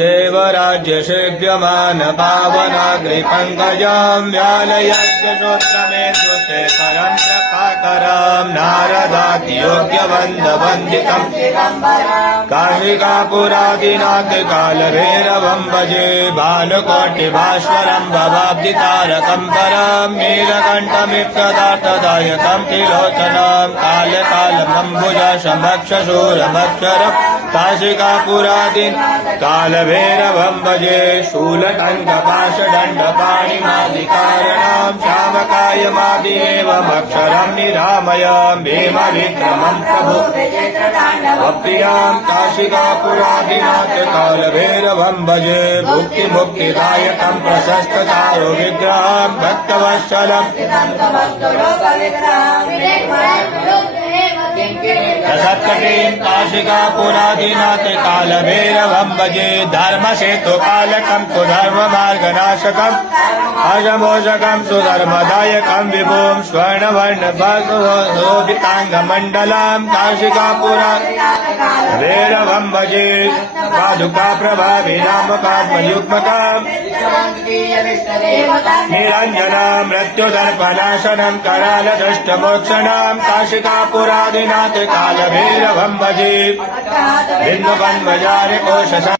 देवराज्यसेव्यमान पावनाग्रिपङ्कजं व्यालयज्ञश्रोत्रमेन्दुशेखरं प्रभाकरं नारदातियोग्यवन्दवन्दितं काशिकापुरादिनाथ कालभैरवं भजे भानुकोटिभास्वरं भवाब्धितारकं परं नीलकण्ठमित्यदार्थदायकं त्रिलोचनं कालकालमम्बुजशमक्षशूरमक्षरं काशिकापुरादिन कालभैरवं भजे शूलटङ्कपाशदण्डपाणिमादिकारणं श्यामकायमादिदेवमक्षरं निरामयं भीमविक्रमं प्रभु अप्रियां काशिकापुरादिनाथ कालभैरवं भजे भुक्तिमुक्तिदायकं प्रशस्तचारु विग्रहं भक्तवत्सलं सत्कटीं काशिकापुरादिनाथ कालभैरवं भजे धर्मसेतुपालकं कुधर्ममार्गनाशकम् अजमोजकं सुधर्मदायकं विभुं स्वर्णवर्णशोभिताङ्गमण्डलं काशिकापुरादिनाथं भजे पादुकाप्रभाभिरामपाद्मयुग्मकम् निरञ्जनं मृत्युदर्पनाशनं करालदृष्टमोक्षणं काशिकापुरादिनाथ कालभैरवं भजे बिन्वन्वजारिकोश